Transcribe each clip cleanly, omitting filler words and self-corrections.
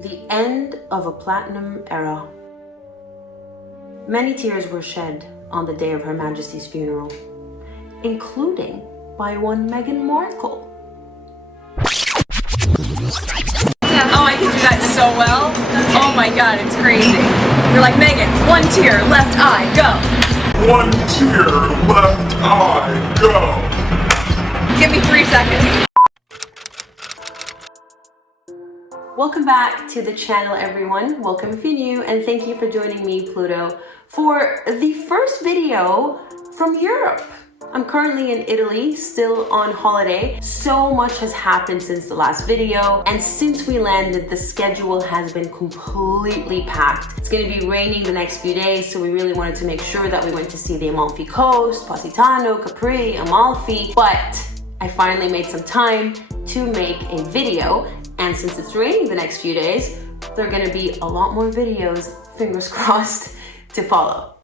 The end of a platinum era. Many tears were shed on the day of Her Majesty's funeral, including by one Meghan Markle. Oh, I can do that so well. Oh my god, it's crazy. You're like, Meghan, one tear, left eye, go. One tear, left eye, go. Give me 3 seconds. Welcome back to the channel, everyone. Welcome if you're new, and thank you for joining me, Pluto, for the first video from Europe. I'm currently in Italy, still on holiday. So much has happened since the last video, and since we landed, the schedule has been completely packed. It's gonna be raining the next few days, so we really wanted to make sure that we went to see the Amalfi Coast, Positano, Capri, Amalfi, but I finally made some time to make a video. And since it's raining the next few days, there are gonna be a lot more videos, fingers crossed, to follow.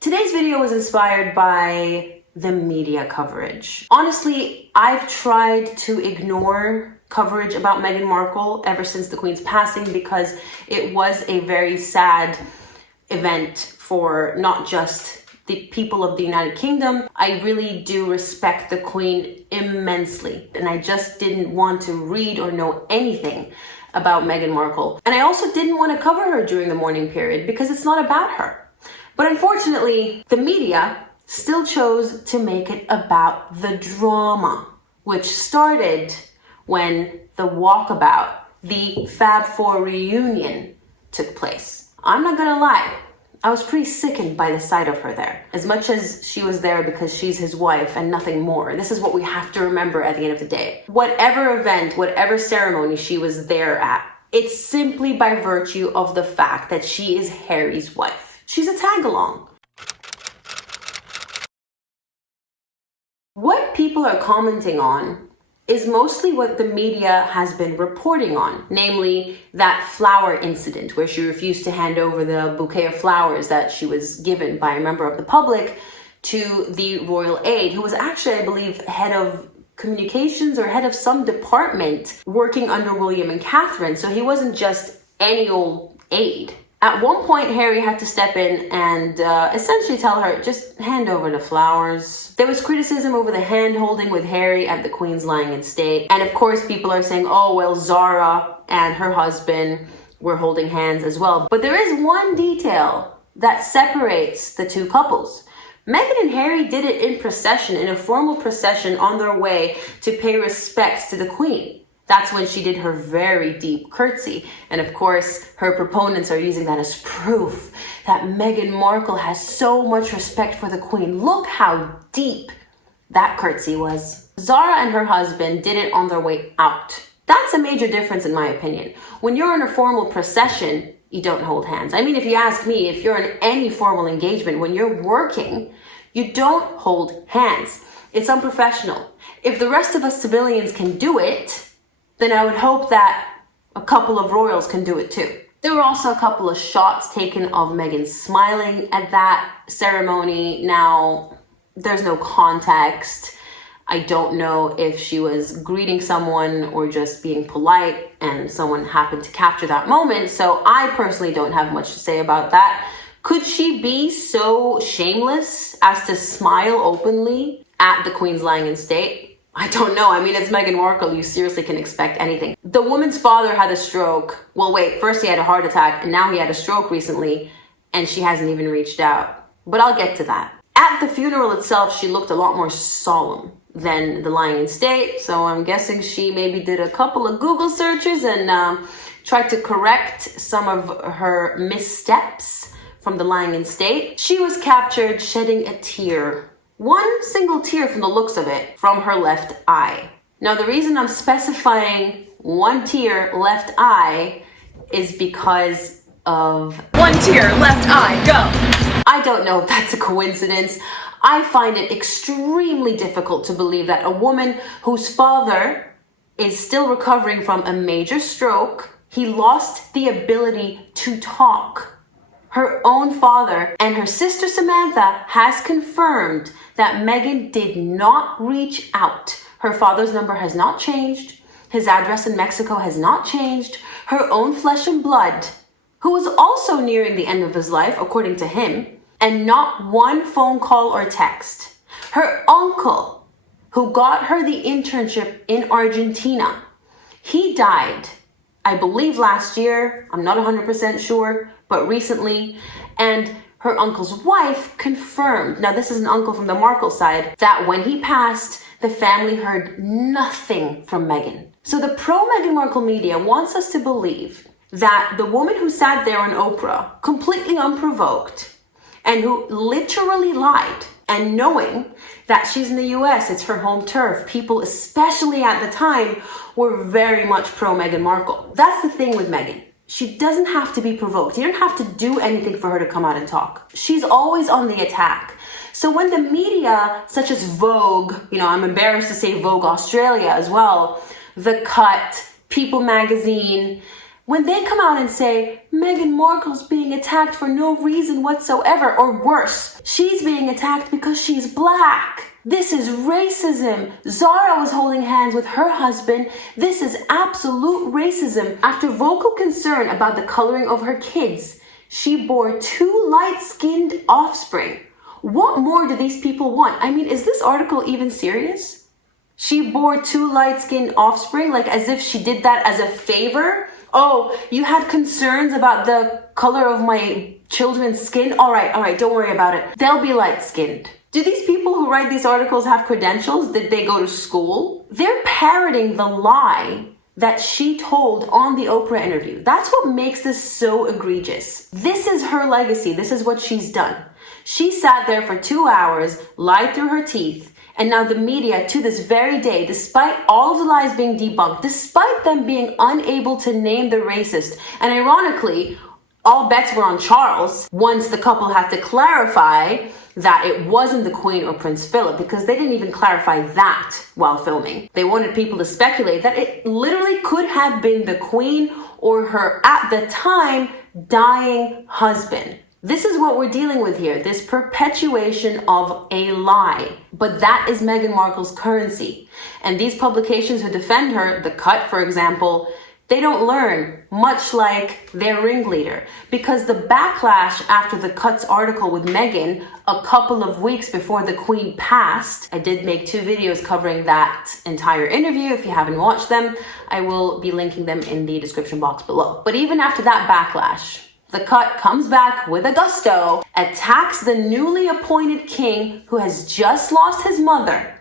Today's video was inspired by the media coverage. Honestly, I've tried to ignore coverage about Meghan Markle ever since the Queen's passing because it was a very sad event for not just the people of the United Kingdom. I really do respect the Queen immensely, and I just didn't want to read or know anything about Meghan Markle. And I also didn't want to cover her during the mourning period because it's not about her. But unfortunately, the media still chose to make it about the drama, which started when the walkabout, the Fab Four reunion, took place. I'm not gonna lie, I was pretty sickened by the sight of her there. As much as she was there because she's his wife and nothing more. This is what we have to remember at the end of the day. Whatever event, whatever ceremony she was there at, it's simply by virtue of the fact that she is Harry's wife. She's a tag-along. What people are commenting on is mostly what the media has been reporting on, namely that flower incident where she refused to hand over the bouquet of flowers that she was given by a member of the public to the royal aide, who was actually, I believe, head of communications or head of some department working under William and Catherine. So he wasn't just any old aide. At one point, Harry had to step in and essentially tell her, just hand over the flowers. There was criticism over the hand-holding with Harry at the Queen's lying in state. And of course, people are saying, oh, well, Zara and her husband were holding hands as well. But there is one detail that separates the two couples. Meghan and Harry did it in procession, in a formal procession on their way to pay respects to the Queen. That's when she did her very deep curtsy. And of course, her proponents are using that as proof that Meghan Markle has so much respect for the Queen. Look how deep that curtsy was. Zara and her husband did it on their way out. That's a major difference in my opinion. When you're in a formal procession, you don't hold hands. I mean, if you ask me, if you're in any formal engagement, when you're working, you don't hold hands. It's unprofessional. If the rest of us civilians can do it, then I would hope that a couple of royals can do it too. There were also a couple of shots taken of Meghan smiling at that ceremony. Now, there's no context. I don't know if she was greeting someone or just being polite and someone happened to capture that moment. So I personally don't have much to say about that. Could she be so shameless as to smile openly at the Queen's lying in state? I don't know. I mean, it's Meghan Markle. You seriously can expect anything. The woman's father had a stroke. Well, wait, first he had a heart attack and now he had a stroke recently and she hasn't even reached out. But I'll get to that. At the funeral itself, she looked a lot more solemn than the lying in state. So I'm guessing she maybe did a couple of Google searches and tried to correct some of her missteps from the lying in state. She was captured shedding a tear. One single tear from the looks of it from her left eye. Now, the reason I'm specifying one tear left eye is because of one tear, left eye, go. I don't know if that's a coincidence. I find it extremely difficult to believe that a woman whose father is still recovering from a major stroke, he lost the ability to talk. Her own father and her sister Samantha has confirmed that Meghan did not reach out. Her father's number has not changed. His address in Mexico has not changed. Her own flesh and blood, who was also nearing the end of his life, according to him, and not one phone call or text. Her uncle, who got her the internship in Argentina, he died, I believe last year, I'm not 100% sure, but recently, and her uncle's wife confirmed, now this is an uncle from the Markle side, that when he passed, the family heard nothing from Meghan. So the pro-Meghan Markle media wants us to believe that the woman who sat there on Oprah, completely unprovoked, and who literally lied, and knowing that she's in the US, it's her home turf, people, especially at the time, were very much pro-Meghan Markle. That's the thing with Meghan. She doesn't have to be provoked. You don't have to do anything for her to come out and talk. She's always on the attack. So when the media, such as Vogue, I'm embarrassed to say Vogue Australia as well, The Cut, People Magazine, when they come out and say, Meghan Markle's being attacked for no reason whatsoever, or worse, she's being attacked because she's black. This is racism. Zara was holding hands with her husband. This is absolute racism. After vocal concern about the coloring of her kids, she bore 2 light-skinned offspring. What more do these people want? I mean, is this article even serious? She bore 2 light-skinned offspring, like as if she did that as a favor. Oh, you had concerns about the color of my children's skin? All right, don't worry about it. They'll be light-skinned. Do these people who write these articles have credentials? Did they go to school? They're parroting the lie that she told on the Oprah interview. That's what makes this so egregious. This is her legacy. This is what she's done. She sat there for 2 hours, lied through her teeth, and now the media, to this very day, despite all of the lies being debunked, despite them being unable to name the racist, and ironically, all bets were on Charles once the couple had to clarify that it wasn't the Queen or Prince Philip, because they didn't even clarify that while filming. They wanted people to speculate that it literally could have been the Queen or her, at the time, dying husband. This is what we're dealing with here, this perpetuation of a lie. But that is Meghan Markle's currency. And these publications who defend her, The Cut, for example, they don't learn, much like their ringleader. Because the backlash after The Cut's article with Meghan, a couple of weeks before the Queen passed, I did make 2 videos covering that entire interview. If you haven't watched them, I will be linking them in the description box below. But even after that backlash, The Cut comes back with a gusto, attacks the newly appointed king who has just lost his mother,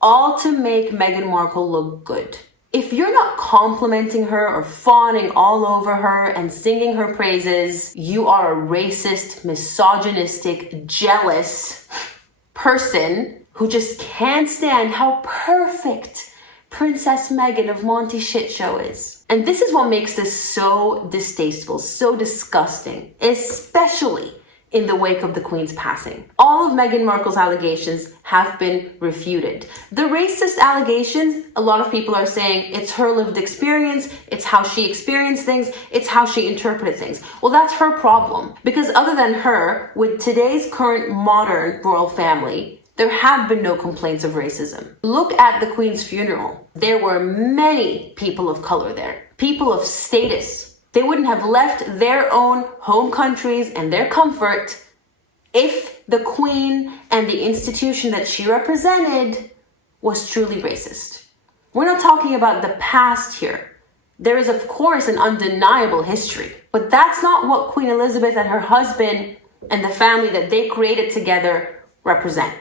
all to make Meghan Markle look good. If you're not complimenting her or fawning all over her and singing her praises, you are a racist, misogynistic, jealous person who just can't stand how perfect Princess Meghan of Monty Shit Show is. And this is what makes this so distasteful, so disgusting, especially in the wake of the Queen's passing. All of Meghan Markle's allegations have been refuted. The racist allegations, a lot of people are saying it's her lived experience, it's how she experienced things, it's how she interpreted things. Well, that's her problem. Because other than her, with today's current modern royal family, there have been no complaints of racism. Look at the Queen's funeral. There were many people of color there, people of status. They wouldn't have left their own home countries and their comfort if the Queen and the institution that she represented was truly racist. We're not talking about the past here. There is, of course, an undeniable history, but that's not what Queen Elizabeth and her husband and the family that they created together represent.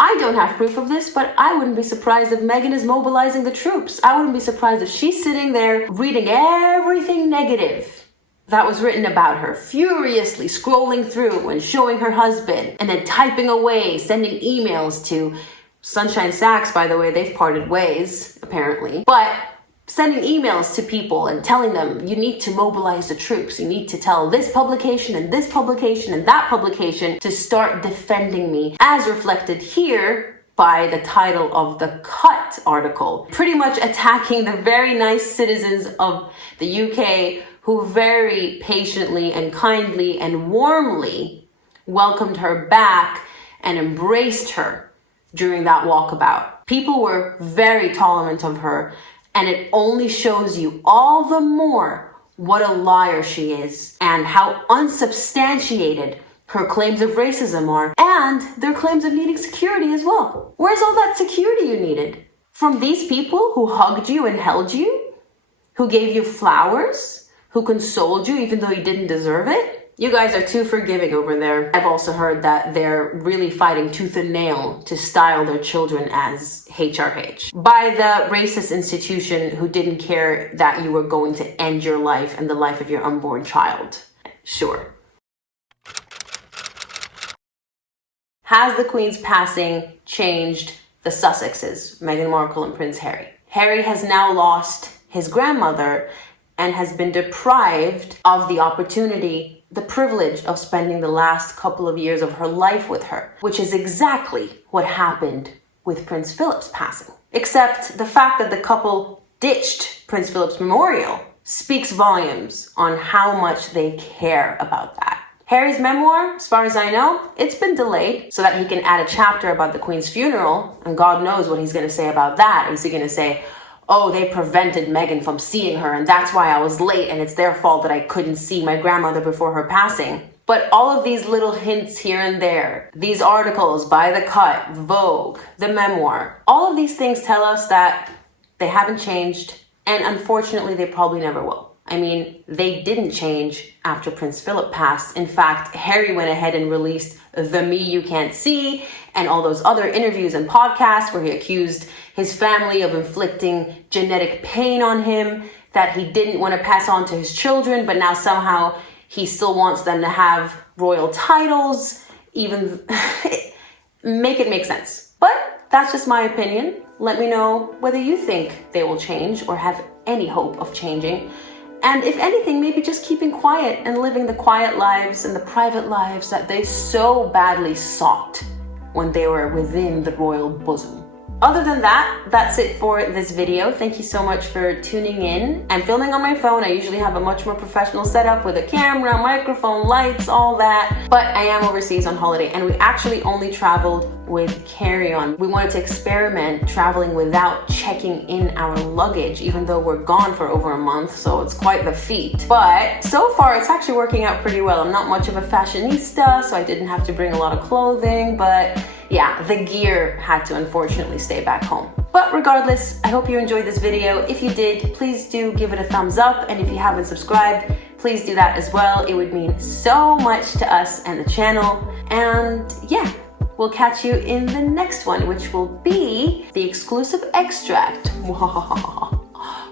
I don't have proof of this, but I wouldn't be surprised if Meghan is mobilizing the troops. I wouldn't be surprised if she's sitting there reading everything negative that was written about her, furiously scrolling through and showing her husband, and then typing away, sending emails to Sunshine Sachs, by the way, they've parted ways, apparently. But sending emails to people and telling them, you need to mobilize the troops. You need to tell this publication and this publication and that publication to start defending me, as reflected here by the title of the Cut article, pretty much attacking the very nice citizens of the UK who very patiently and kindly and warmly welcomed her back and embraced her during that walkabout. People were very tolerant of her, and it only shows you all the more what a liar she is and how unsubstantiated her claims of racism are, and their claims of needing security as well. Where's all that security you needed? From these people who hugged you and held you? Who gave you flowers? Who consoled you even though you didn't deserve it? You guys are too forgiving over there. I've also heard that they're really fighting tooth and nail to style their children as HRH by the racist institution who didn't care that you were going to end your life and the life of your unborn child. Sure. Has the Queen's passing changed the Sussexes, Meghan Markle and Prince Harry? Harry has now lost his grandmother and has been deprived of the opportunity, the privilege of spending the last couple of years of her life with her, which is exactly what happened with Prince Philip's passing. Except the fact that the couple ditched Prince Philip's memorial speaks volumes on how much they care about that. Harry's memoir, as far as I know, it's been delayed so that he can add a chapter about the Queen's funeral, and God knows what he's going to say about that. Is he going to say, oh, they prevented Meghan from seeing her, and that's why I was late, and it's their fault that I couldn't see my grandmother before her passing? But all of these little hints here and there, these articles by The Cut, Vogue, the memoir, all of these things tell us that they haven't changed, and unfortunately, they probably never will. I mean, they didn't change after Prince Philip passed. In fact, Harry went ahead and released The Me You Can't See and all those other interviews and podcasts where he accused his family of inflicting genetic pain on him that he didn't want to pass on to his children, but now somehow he still wants them to have royal titles, even make it make sense. But that's just my opinion. Let me know whether you think they will change or have any hope of changing. And if anything, maybe just keeping quiet and living the quiet lives and the private lives that they so badly sought when they were within the royal bosom. Other than that, that's it for this video. Thank you so much for tuning in. I'm filming on my phone. I usually have a much more professional setup with a camera, microphone, lights, all that. But I am overseas on holiday, and we actually only traveled with carry-on. We wanted to experiment traveling without checking in our luggage, even though we're gone for over a month, so it's quite the feat. But so far, it's actually working out pretty well. I'm not much of a fashionista, so I didn't have to bring a lot of clothing, but yeah, the gear had to unfortunately stay back home. But regardless, I hope you enjoyed this video. If you did, please do give it a thumbs up. And if you haven't subscribed, please do that as well. It would mean so much to us and the channel. And yeah, we'll catch you in the next one, which will be the exclusive extract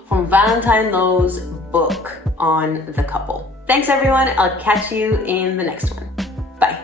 from Valentine Lowe's book on the couple. Thanks everyone. I'll catch you in the next one. Bye.